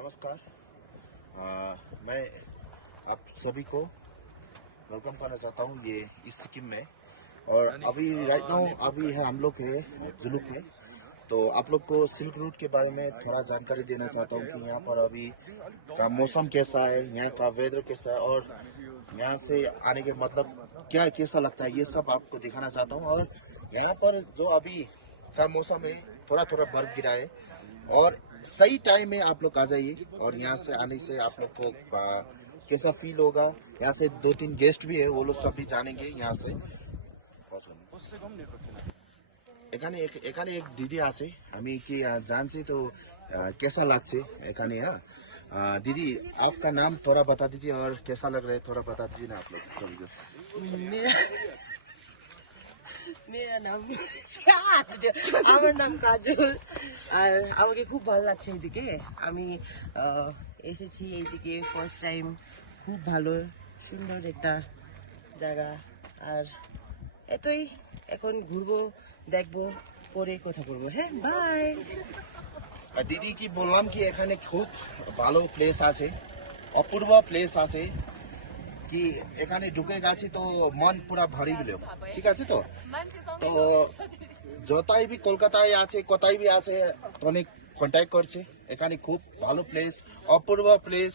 नमस्कार। मैं आप सभी को वेलकम करना चाहता हूँ ये इस सिक्किम में। और अभी राइट नाउ अभी है हम लोग है जुलूक है। तो आप लोग को सिल्क रूट के बारे में थोड़ा जानकारी देना चाहता हूँ कि यहाँ पर अभी का मौसम कैसा है, यहाँ का वेदर कैसा है और यहाँ से आने के मतलब क्या कैसा लगता है, ये सब आपको दिखाना चाहता हूँ। और यहाँ पर जो अभी का मौसम है थोड़ा थोड़ा बर्फ गिरा है और सही टाइम में आप लोग आ जाइए। और यहाँ से आने से आप लोग को कैसा फील होगा, यहाँ से 2-3 गेस्ट भी है, वो लोग सब भी जानेंगे यहाँ से। এখানে এখানে এক দিদি আছে, আমি কি जानसी तो कैसा लागছে এখানে। हाँ दीदी, आपका नाम थोड़ा बता दीजिए और कैसा लग रहा है थोड़ा बता दीजिए ना आप लोग सभी को। मेरा मेरा নাম আমার নাম কাজল। আর আমাকে খুব ভালো লাগছে এইদিকে। আমি এসেছি এইদিকে ফার্স্ট টাইম। খুব ভালো সুন্দর একটা জায়গা। আর এতই, এখন ঘুরবো, দেখবো, পরে কথা বলবো। হ্যাঁ, বাই। দিদি কি বললাম কি এখানে খুব ভালো প্লেস আছে, অপূর্ব প্লেস আছে কি এখানে ঢুকে গেছি তো মন পুরা ভরে গেল। ঠিক আছে তো তো যতই भी কলকাতায় আছে কোথায় भी আছে অনেক কন্ট্যাক্ট করছে। এখানে খুব ভালো প্লেস, অপূর্ব প্লেস।